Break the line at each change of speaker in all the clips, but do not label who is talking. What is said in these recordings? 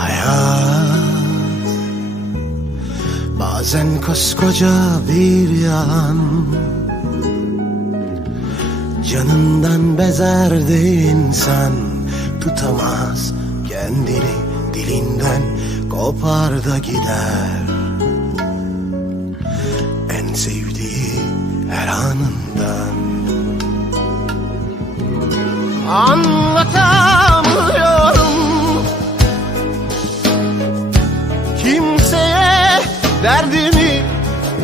Hayat. Bazen koskoca bir yalan Canından bezerdi insan. Tutamaz kendini dilinden. Kopar da gider. En sevdiği her anından. Anlatan derdimi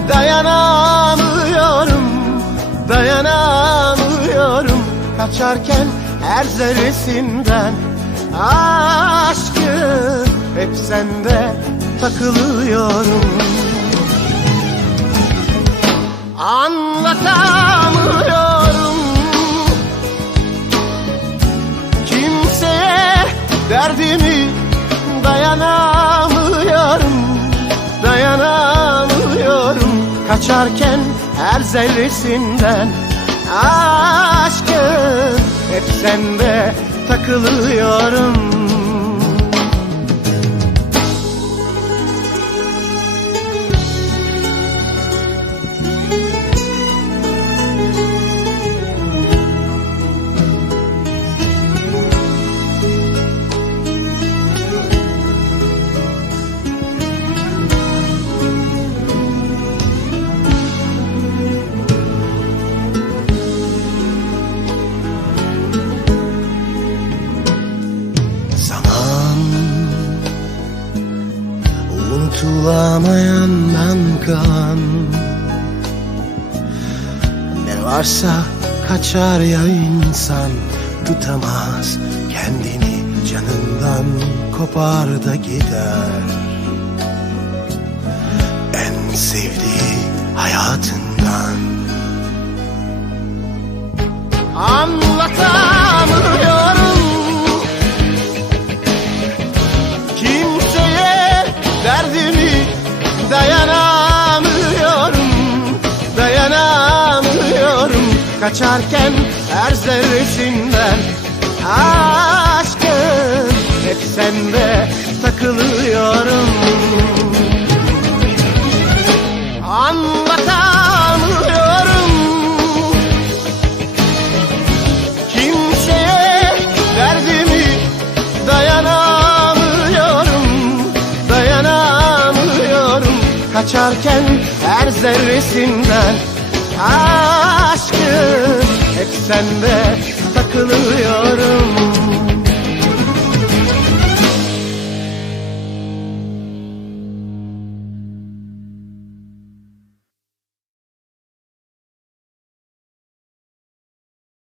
dayanamıyorum Dayanamıyorum. Kaçarken her zerresinden Aşkı hep sende takılıyorum. Anlatamıyorum. Kimseye derdimi dayanamıyorum Dayanamıyorum. Kaçarken her zerresinden Aşkın hep sende takılıyorum Unutulamayandan kalan Ne varsa kaçar ya insan Tutamaz kendini canından Kopar da gider. En sevdiği hayatından. Anlatamıyorum Kaçarken her zerresinden Aşkın hep sende takılıyorum. Anlatamıyorum Kimseye derdimi dayanamıyorum Dayanamıyorum. Kaçarken her zerresinden aşkım Hep sende takılıyorum.